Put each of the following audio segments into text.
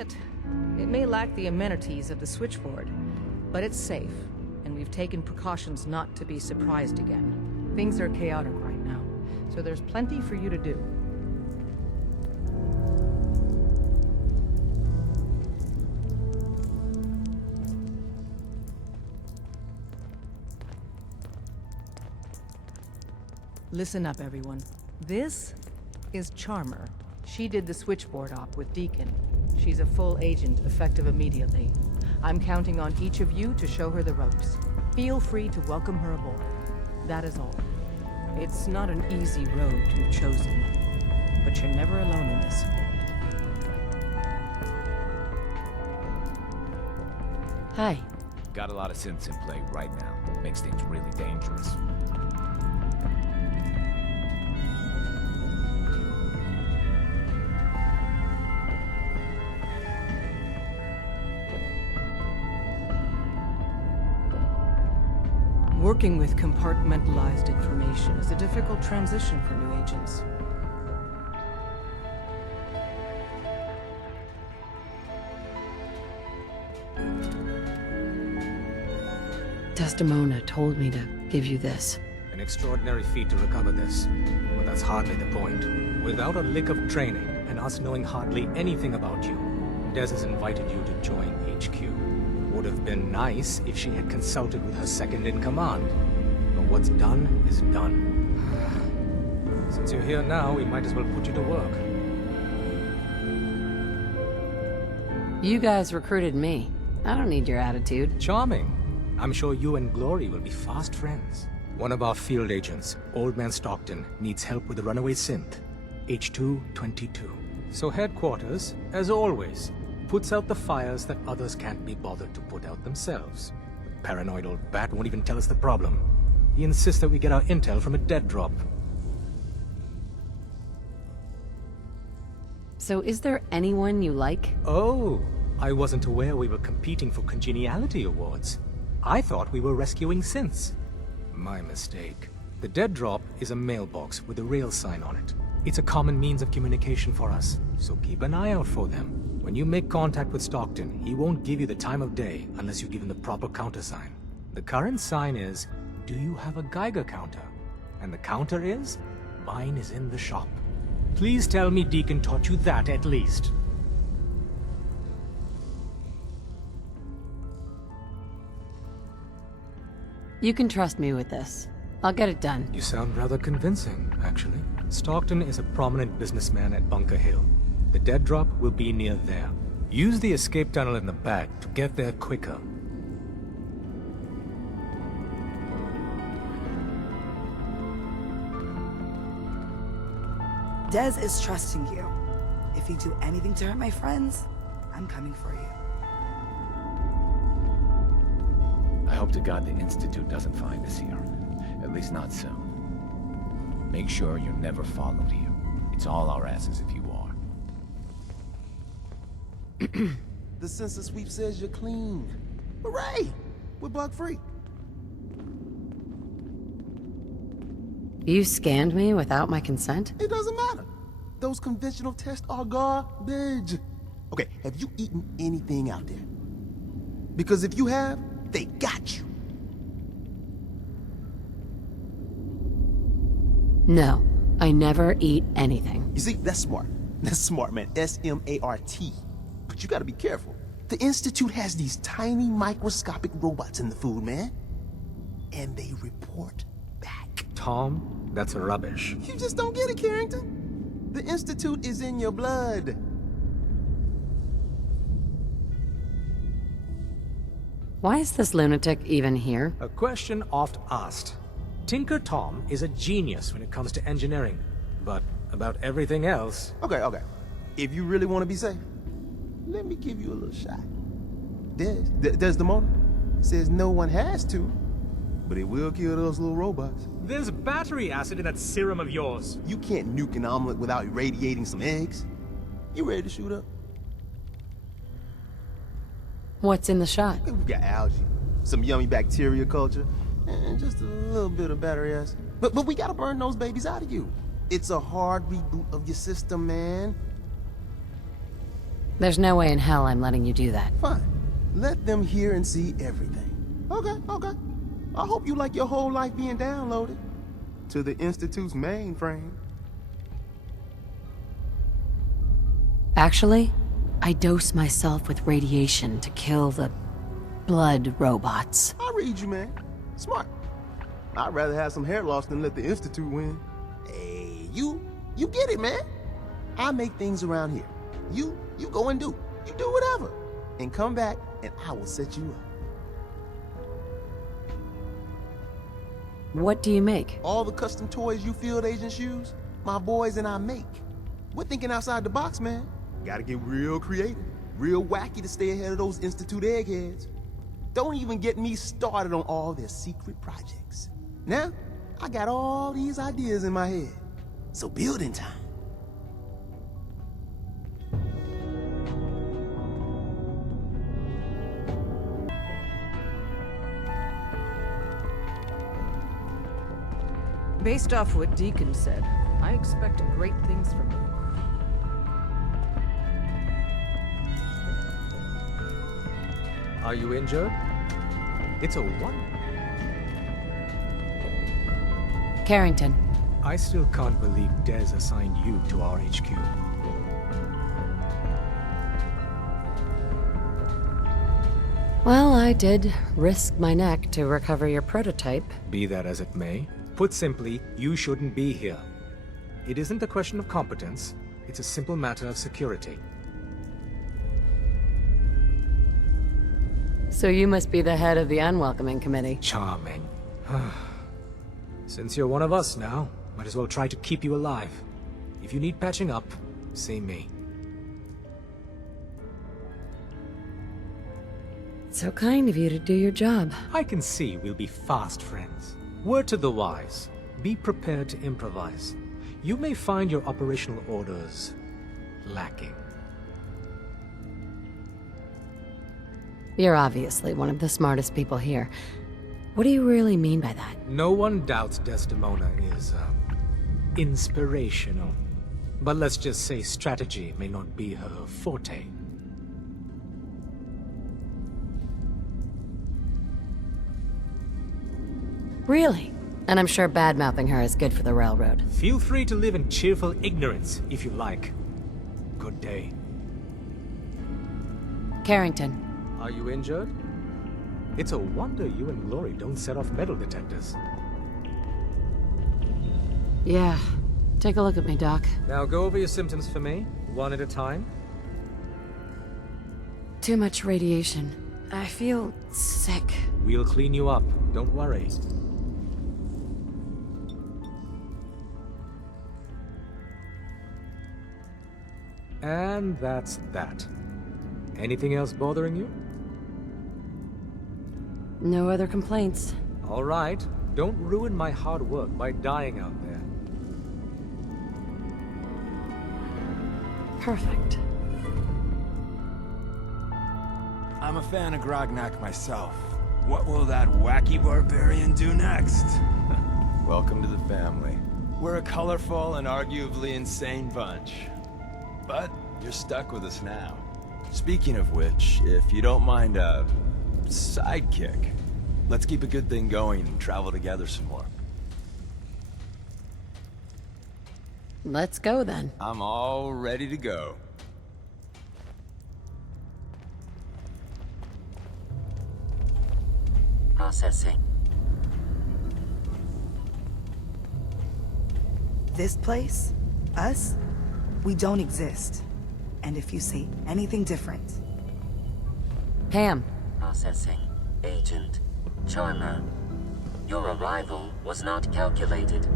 it. It may lack the amenities of the switchboard, but it's safe, and we've taken precautions not to be surprised again. Things are chaotic right now, so there's plenty for you to do. Listen up, everyone. This is Charmer. She did the switchboard op with Deacon. She's a full agent, effective immediately. I'm counting on each of you to show her the ropes. Feel free to welcome her aboard. That is all. It's not an easy road you've chosen, but you're never alone in this. Hi. Got a lot of synths in play right now. Makes things really dangerous. Working with compartmentalized information is a difficult transition for new agents. Desdemona told me to give you this. An extraordinary feat to recover this, but that's hardly the point. Without a lick of training, and us knowing hardly anything about you, Des has invited you to join HQ. Would have been nice if she had consulted with her second-in-command. But what's done is done. Since you're here now, we might as well put you to work. You guys recruited me. I don't need your attitude. Charming. I'm sure you and Glory will be fast friends. One of our field agents, Old Man Stockton, needs help with the runaway synth. H222. So headquarters, as always, puts out the fires that others can't be bothered to put out themselves. The paranoid old bat won't even tell us the problem. He insists that we get our intel from a dead drop. So is there anyone you like? Oh, I wasn't aware we were competing for congeniality awards. I thought we were rescuing synths. My mistake. The dead drop is a mailbox with a rail sign on it. It's a common means of communication for us, so keep an eye out for them. When you make contact with Stockton, he won't give you the time of day unless you give him the proper countersign. The current sign is, do you have a Geiger counter? And the counter is, mine is in the shop. Please tell me Deacon taught you that at least. You can trust me with this. I'll get it done. You sound rather convincing, actually. Stockton is a prominent businessman at Bunker Hill. The dead drop will be near there. Use the escape tunnel in the back to get there quicker. Des is trusting you. If you do anything to hurt my friends, I'm coming for you. I hope to God the Institute doesn't find us here. At least not soon. Make sure you're never followed here. It's all our asses if you are. The census sweep says you're clean. Hooray! We're bug-free. You scanned me without my consent? It doesn't matter. Those conventional tests are garbage. Okay, have you eaten anything out there? Because if you have, they got you. No, I never eat anything. You see, that's smart. That's smart, man. S-M-A-R-T. But you gotta be careful. The Institute has these tiny microscopic robots in the food, man. And they report back. Tom, that's rubbish. You just don't get it, Carrington. The Institute is in your blood. Why is this lunatic even here? A question oft asked. Tinker Tom is a genius when it comes to engineering, but about everything else... Okay. If you really want to be safe, let me give you a little shot. Desdemona says no one has to, but it will kill those little robots. There's battery acid in that serum of yours. You can't nuke an omelet without irradiating some eggs. You ready to shoot up? What's in the shot? We've got algae, some yummy bacteria culture, and just a little bit of battery acid. But we gotta burn those babies out of you. It's a hard reboot of your system, man. There's no way in hell I'm letting you do that. Fine. Let them hear and see everything. Okay. I hope you like your whole life being downloaded to the Institute's mainframe. Actually, I dose myself with radiation to kill the blood robots. I read you, man. Smart. I'd rather have some hair loss than let the Institute win. Hey, you get it, man. I make things around here. You go and do. You do whatever. And come back, and I will set you up. What do you make? All the custom toys you field agents use, my boys and I make. We're thinking outside the box, man. Gotta get real creative, real wacky to stay ahead of those Institute eggheads. Don't even get me started on all their secret projects. Now, I got all these ideas in my head. So building time. Based off what Deacon said, I expect great things from you. Are you injured? It's a wonder. Carrington. I still can't believe Dez assigned you to our HQ. Well, I did risk my neck to recover your prototype. Be that as it may, put simply, you shouldn't be here. It isn't a question of competence, it's a simple matter of security. So you must be the head of the unwelcoming committee. Charming. Since you're one of us now, might as well try to keep you alive. If you need patching up, see me. So kind of you to do your job. I can see we'll be fast friends. Word to the wise, be prepared to improvise. You may find your operational orders lacking. You're obviously one of the smartest people here. What do you really mean by that? No one doubts Desdemona is, inspirational. But let's just say strategy may not be her forte. Really? And I'm sure bad-mouthing her is good for the railroad. Feel free to live in cheerful ignorance if you like. Good day. Carrington. Are you injured? It's a wonder you and Glory don't set off metal detectors. Yeah. Take a look at me, Doc. Now go over your symptoms for me, one at a time. Too much radiation. I feel sick. We'll clean you up, don't worry. And that's that. Anything else bothering you? No other complaints. All right. Don't ruin my hard work by dying out there. Perfect. I'm a fan of Grognak myself. What will that wacky barbarian do next? Welcome to the family. We're a colorful and arguably insane bunch. But you're stuck with us now. Speaking of which, if you don't mind a sidekick, let's keep a good thing going and travel together some more. Let's go then. I'm all ready to go. Processing. This place, us, we don't exist. And if you say anything different, Pam. Processing. Agent. Charmer. Your arrival was not calculated.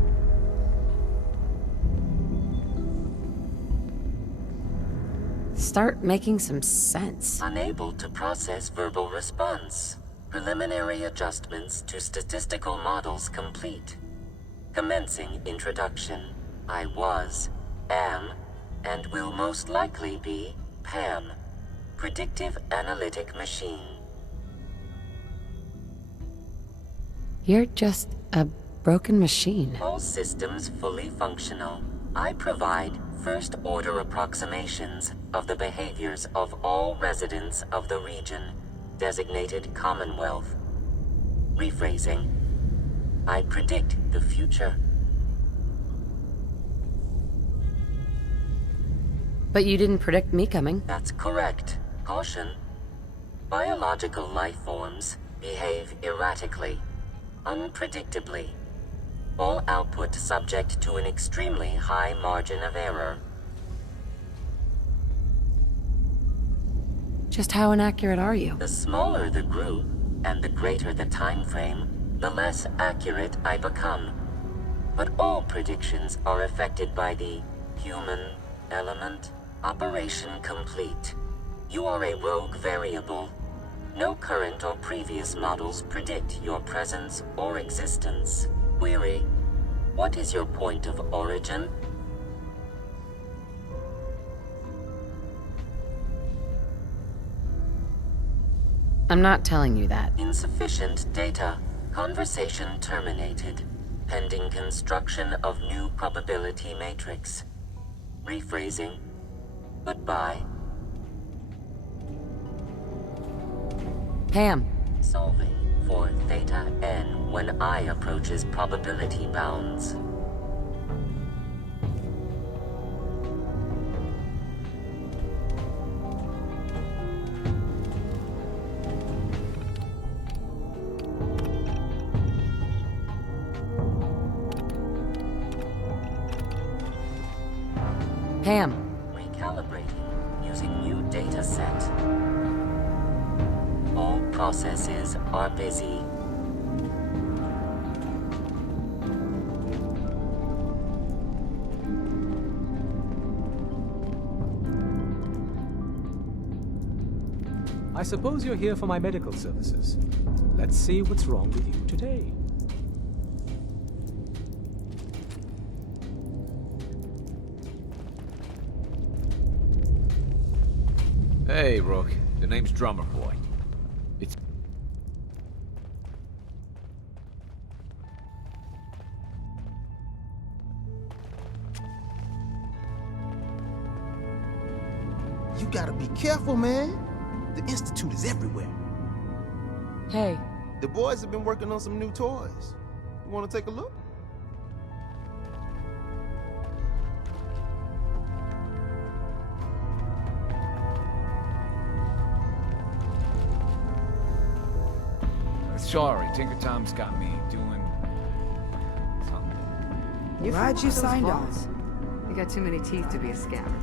Start making some sense. Unable to process verbal response. Preliminary adjustments to statistical models complete. Commencing introduction. I was, am, and will most likely be Pam. Predictive analytic machine. You're just a broken machine. All systems fully functional. I provide first-order approximations of the behaviors of all residents of the region, designated Commonwealth. Rephrasing. I predict the future. But you didn't predict me coming. That's correct. Caution. Biological life forms behave erratically, unpredictably. All output subject to an extremely high margin of error. Just how inaccurate are you? The smaller the group, and the greater the time frame, the less accurate I become. But all predictions are affected by the human element. Operation complete. You are a rogue variable. No current or previous models predict your presence or existence. Query: what is your point of origin? I'm not telling you that. Insufficient data. Conversation terminated. Pending construction of new probability matrix. Rephrasing. Goodbye. Pam. Solving for theta n when I approaches probability bounds. Pam. Recalibrating using new data set. All processes are busy. I suppose you're here for my medical services. Let's see what's wrong with you today. Hey, Rook. The name's Drummer Boy. It's... You gotta be careful, man. The Institute is everywhere. Hey. The boys have been working on some new toys. You wanna take a look? Sorry, Tinker Tom's got me doing... something. Glad you signed on. You got too many teeth to be a scammer.